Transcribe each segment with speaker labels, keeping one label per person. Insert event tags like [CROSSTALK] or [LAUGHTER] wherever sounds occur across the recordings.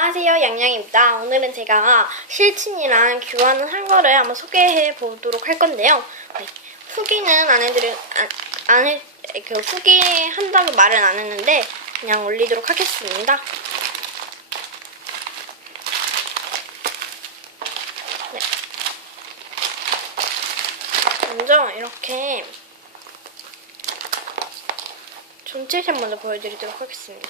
Speaker 1: 안녕하세요 양양입니다. 오늘은 제가 실친이랑 교환을 한 거를 한번 소개해 보도록 할 건데요. 네, 후기는 안 해드릴 안, 안 해, 그 후기 한다고 말은 안 했는데 그냥 올리도록 하겠습니다. 네. 먼저 이렇게 전체샷 먼저 보여드리도록 하겠습니다.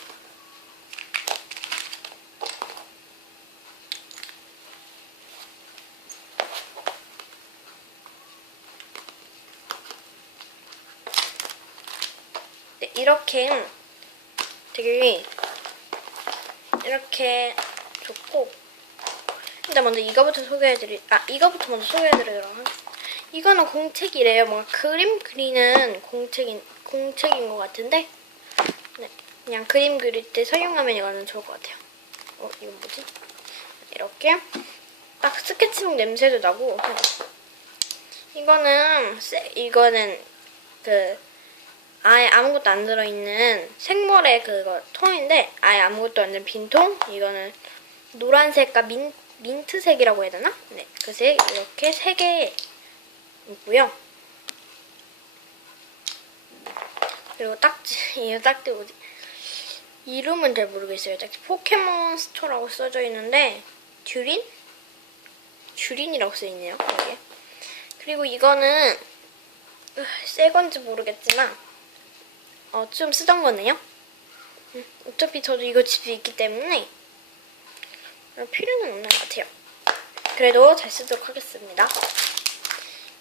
Speaker 1: 네, 이렇게 되게 이렇게 좋고 일단 먼저 이거부터 소개해드릴 아 이거부터 먼저 소개해드리도록 하겠습니다. 이거는 공책이래요. 뭔가 그림 그리는 공책인 공책인 것 같은데 네, 그냥 그림 그릴 때 사용하면 이거는 좋을 것 같아요. 어 이건 뭐지? 이렇게 딱 스케치북 냄새도 나고 이거는 세- 이거는 그 아예 아무것도 안 들어있는 생물의 그거 통인데 아예 아무것도 안든 빈통 이거는 노란색과 민, 민트색이라고 해야 되나? 네, 그 색 이렇게 세 개 있고요. 그리고 딱지 [LAUGHS] 이 딱지 어디 이름은 잘 모르겠어요. 딱지 포켓몬 스토어라고 써져 있는데 듀린? 듀린이라고 써 있네요. 여기에. 그리고 이거는 으, 새 건지 모르겠지만 어, 좀 쓰던 거네요. 음, 어차피 저도 이거 집에 있기 때문에 필요는 없는 것 같아요. 그래도 잘 쓰도록 하겠습니다.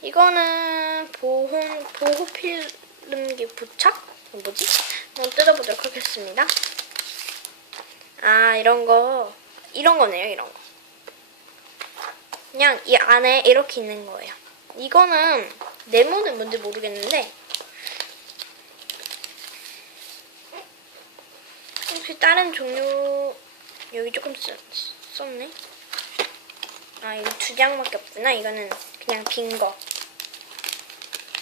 Speaker 1: 이거는 보호, 보호 필름기 부착? 뭐지? 한번 뜯어보도록 하겠습니다. 아, 이런 거. 이런 거네요, 이런 거. 그냥 이 안에 이렇게 있는 거예요. 이거는 네모는 뭔지 모르겠는데 혹시 다른 종류 여기 조금 써, 썼네? 아 이거 두 장밖에 없구나 이거는 그냥 빈 거.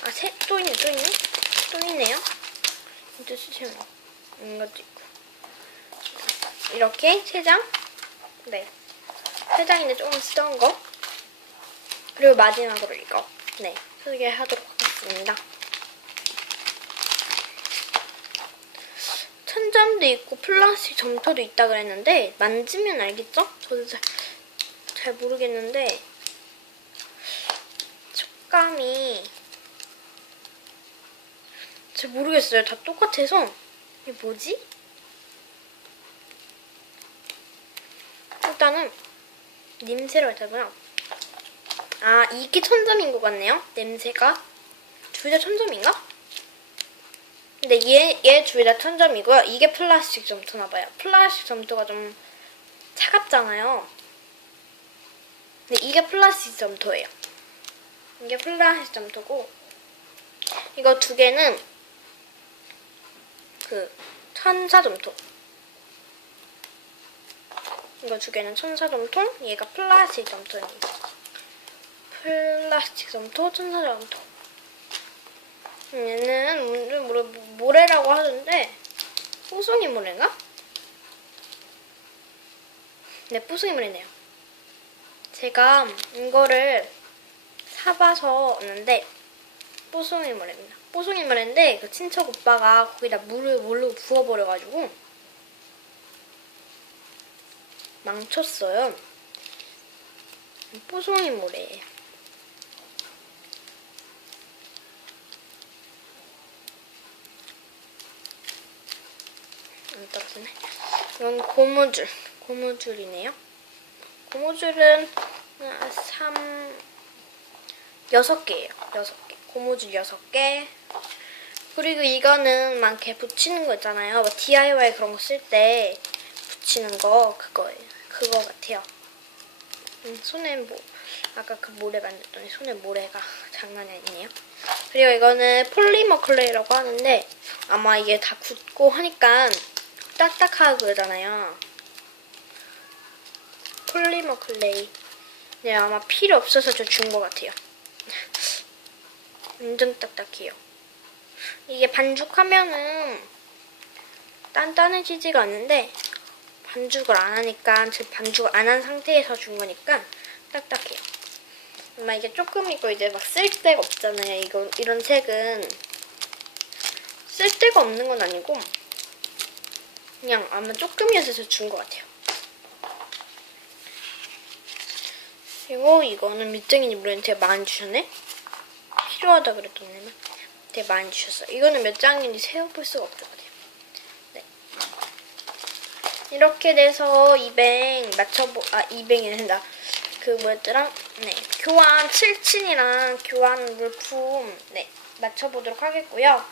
Speaker 1: 아세또 있네 또 있네 또 있네요. 이것도 쓰시면 이것도 있고 이렇게 세 장. 네. 세 장인데 조금 쓰던 거. 그리고 마지막으로 이거. 네. 소개하도록 하겠습니다. 천점도 있고 플라스틱 점토도 있다 그랬는데 만지면 알겠죠? 저도 잘, 잘 모르겠는데 촉감이 잘 모르겠어요. 다 똑같아서 이게 뭐지? 일단은 냄새로 하자고요. 아 이게 천점인 것 같네요. 냄새가 둘 다 천점인가? 근데 얘, 얘 둘 다 천점이고요. 이게 플라스틱 점토나 봐요. 플라스틱 점토가 좀 차갑잖아요. 근데 이게 플라스틱 점토예요. 이게 플라스틱 점토고 이거 두 개는 그 천사 점토. 이거 두 개는 천사 점토, 얘가 플라스틱 점토입니다. 플라스틱 점토, 천사 점토. 얘는 모래, 모래라고 하던데 뽀송이 모래인가? 네, 뽀송이 모래네요. 제가 이거를 사봐서 왔는데 뽀송이 모래입니다. 뽀송이 모래인데 그 친척 오빠가 거기다 물을 물로 부어버려가지고 망쳤어요. 뽀송이 모래예요. 안 떨어지네. 이건 고무줄. 고무줄이네요. 고무줄은 3, 6개예요. 6개. 고무줄 6개. 그리고 이거는 막 이렇게 붙이는 거 있잖아요. 뭐 DIY 그런 거 쓸 때 붙이는 거 그거예요. 그거 같아요. 음, 손에 뭐 아까 그 모래 만졌더니 손에 모래가 [LAUGHS] 장난이 아니네요. 그리고 이거는 폴리머 클레이라고 하는데 아마 이게 다 굳고 하니까 딱딱하고 그러잖아요. 폴리머 클레이. 네, 아마 필요 없어서 저 준 것 같아요. [LAUGHS] 완전 딱딱해요. 이게 반죽하면은 단단해지지가 않는데 반죽을 안 하니까 제 반죽 안 한 상태에서 준 거니까 딱딱해요. 아마 이게 조금이고 이제 막 쓸 데가 없잖아요. 이거 이런 색은 쓸 데가 없는 건 아니고 그냥 아마 조금이어서 준 것 같아요. 그리고 이거는 몇 장인지 모르겠는데 되게 많이 주셨네? 필요하다 그랬더니 되게 많이 주셨어요. 이거는 몇 장인지 세어볼 수가 없을 것 같아요. 네. 이렇게 돼서 200 맞춰보, 아, 200이 된다. 그 뭐였더라? 네. 교환 7층이랑 교환 물품, 네. 맞춰보도록 하겠고요.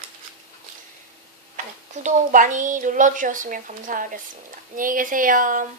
Speaker 1: 네. 구독 많이 눌러주셨으면 감사하겠습니다. 안녕히 계세요.